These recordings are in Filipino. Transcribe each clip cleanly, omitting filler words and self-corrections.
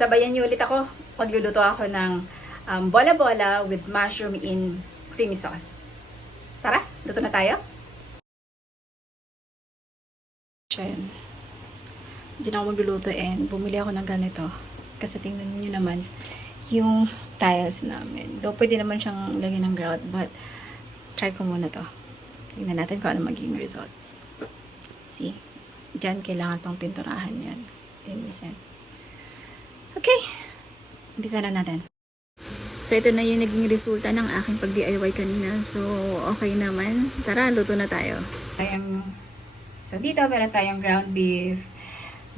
Sabayan niyo ulit ako. Magluluto ako ng bola-bola with mushroom in creamy sauce. Tara, luto na tayo. Ayan. Hindi na ako magluluto and bumili ako ng ganito. Kasi tingnan niyo naman yung tiles namin. Though pwede naman siyang lagyan ng grout, but try ko muna to. Tingnan natin kung ano magiging result. See? Diyan kailangan pang pinturahan yan. Linisan. Okay. Umpisa na natin. So, ito na yung naging resulta ng aking pag-DIY kanina. So, okay naman. Tara, luto na tayo. So, dito meron tayong ground beef.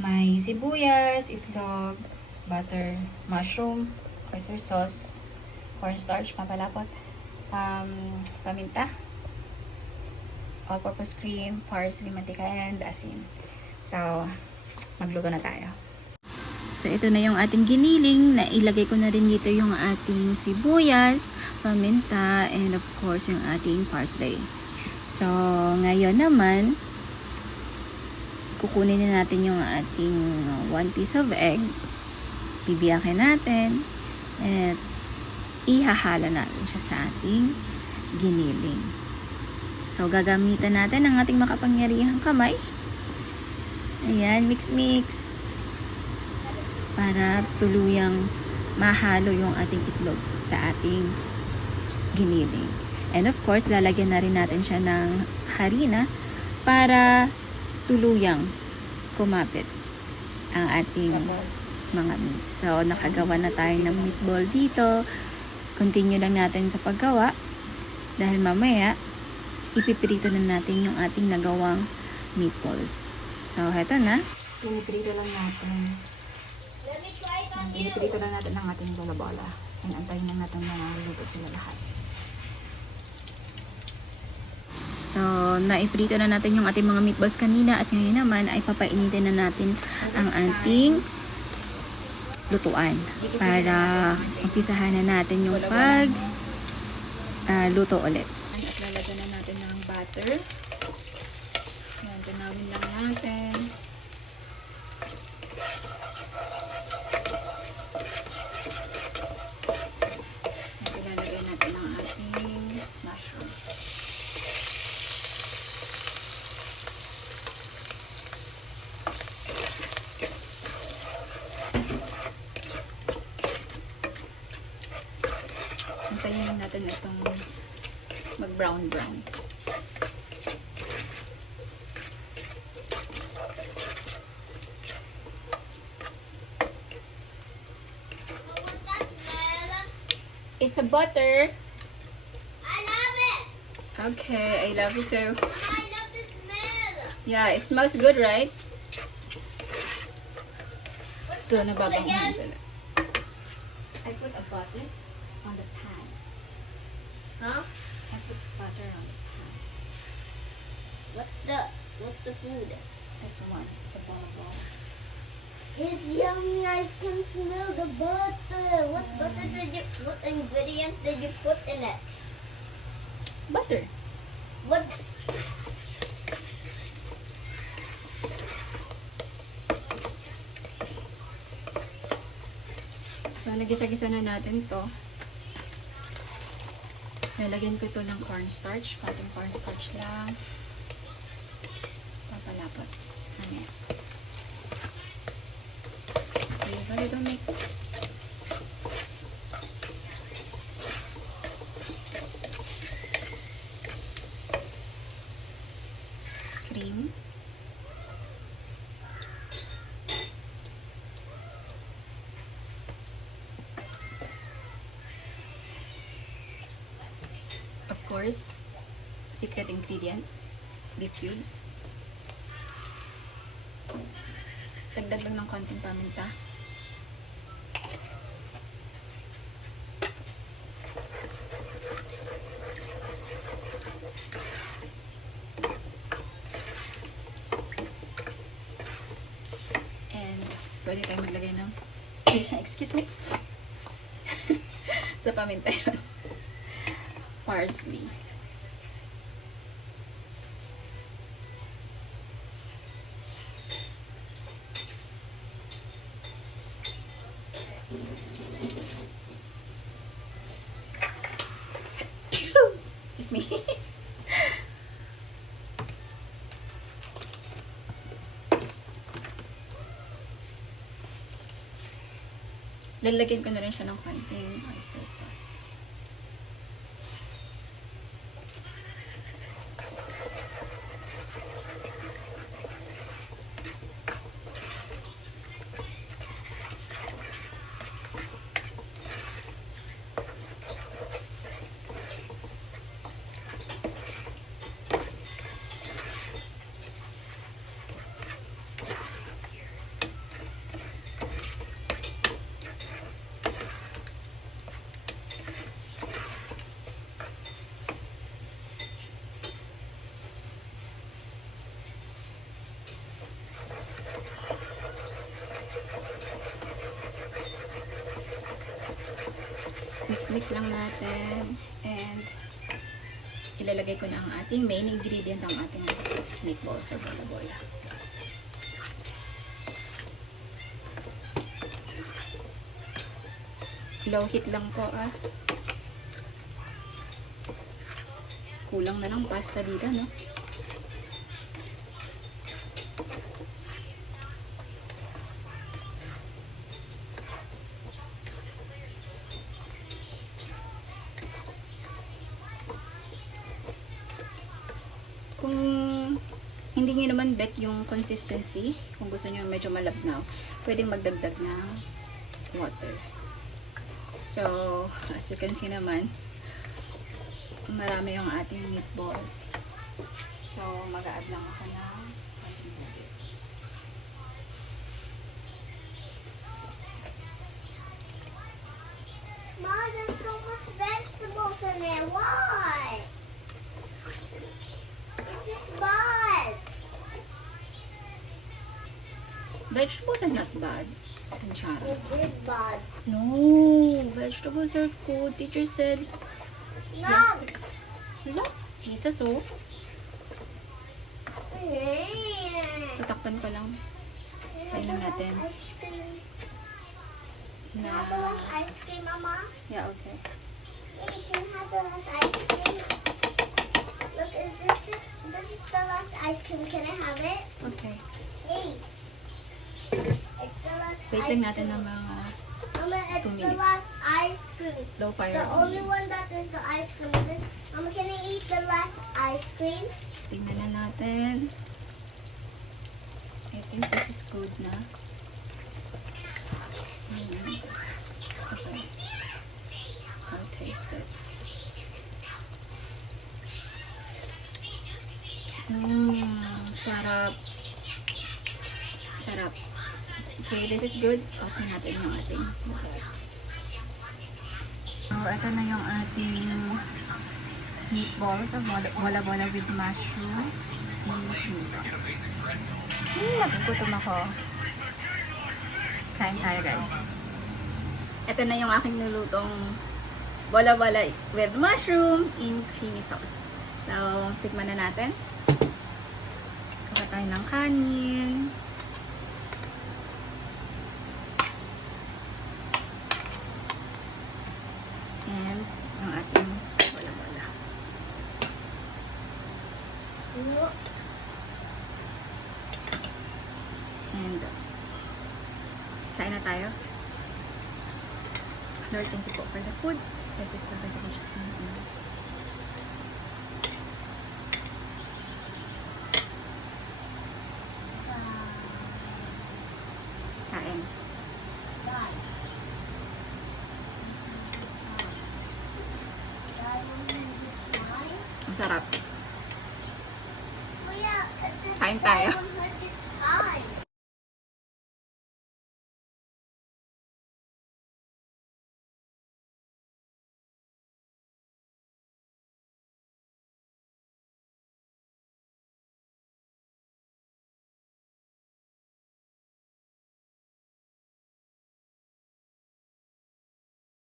May sibuyas, itlog, butter, mushroom, oyster sauce, cornstarch, pampalapot, paminta, all-purpose cream, parsley, mantika, and asin. So, magluto na tayo. So, ito na yung ating giniling. Nailagay ko na rin dito yung ating sibuyas, paminta, and of course, yung ating parsley. So, ngayon naman, kukunin na natin yung ating 1 piece of egg. Bibiyakin natin. At ihahalo natin siya sa ating giniling. So, gagamitan natin ang ating makapangyarihang kamay. Ayan, mix-mix. Para tuluyang mahalo yung ating itlog sa ating giniling. And of course, lalagyan na rin natin siya ng harina para tuluyang kumapit ang ating mga meat. So, nakagawa na tayo ng meatball dito. Continue lang natin sa paggawa dahil mamaya ipiprito na natin yung ating nagawang meatballs. So, heto na. Piniprito lang natin. Piniprito lang natin ang ating bola-bola. And antayin lang natin na luto sila lahat. So, naiprito na natin yung ating mga meatballs kanina at ngayon naman ay papainitin na natin ang ating lutuan para umpisahan na natin yung luto ulit. At lalagyan na natin ng butter. Yan, tunawin lang natin. At ilalagay natin ang ating mushroom. Antayin lang natin itong mag-brown-brown. It's a butter. I love it. Okay, I love it too. I love the smell. Yeah, it smells good, right? What's So, the food nababanguhan again? sila. I put a butter on the pan. Huh? I put butter on the pan. What's the food? This one, it's a bola-bola. It's yummy. I can smell the butter. What ingredients did you put in it? Butter. What? So, nagisa-gisa na natin to. Lalagyan ko ito ng cornstarch. Konting cornstarch lang. Papalapot. Ano yan? Give a little mix. Cream. Of course, secret ingredient, beef cubes. Dagdag lang ng konting paminta. And pwede tayo maglagay ng excuse me sa paminta yun. Parsley. Excuse me. Lalagyan ko na rin siya ng konting oyster sauce. Mix lang natin. And ilalagay ko na ang ating main ingredient ng ating meatballs or bola-bola. Low heat lang po Kulang na lang pasta dito, no? Kung hindi nyo naman bet yung consistency, kung gusto nyo medyo malabnaw, pwedeng magdagdag ng water. So, as you can see naman, marami yung ating meatballs. So, mag-a-add lang ako ng konting tubig. Ma, there's so much vegetables in there. Why? It's just bad. Vegetables are not bad, Sanchara. It is bad. No, vegetables are good. Teacher said, No. wala, Jesus, oh. Mm. Tatakpan ko lang. Tayo lang natin. Ice cream. Na, Have the last ice cream, Mama. yeah, okay. Hey, can I have the last ice cream? Look, this is the last ice cream. Can I have it? Okay. Hey. It's the last Wait ice lang cream. natin ng mga Mama, it's 2 the minutes. last ice cream. Low fire. The only one that is the ice cream. Mama, can I eat the last ice cream? Tingnan na natin. I think this is good na. Okay. I'll taste it. Sarap. Sarap. Okay, this is good. Okay natin yung ating So, ito na yung ating meatballs. Bola-bola with mushroom and creamy sauce. Nagugutom ako. Kain tayo, guys. Ito na yung aking nilutong bola-bola with mushroom in creamy sauce. So, tikman na natin. Kuha tayo ng kanin. And ang ating bola-bola. And kain na tayo. Lord, thank you po for the food. This is for the delicious name. Kain. Ang sarap. Kuya, it's Kain tayo.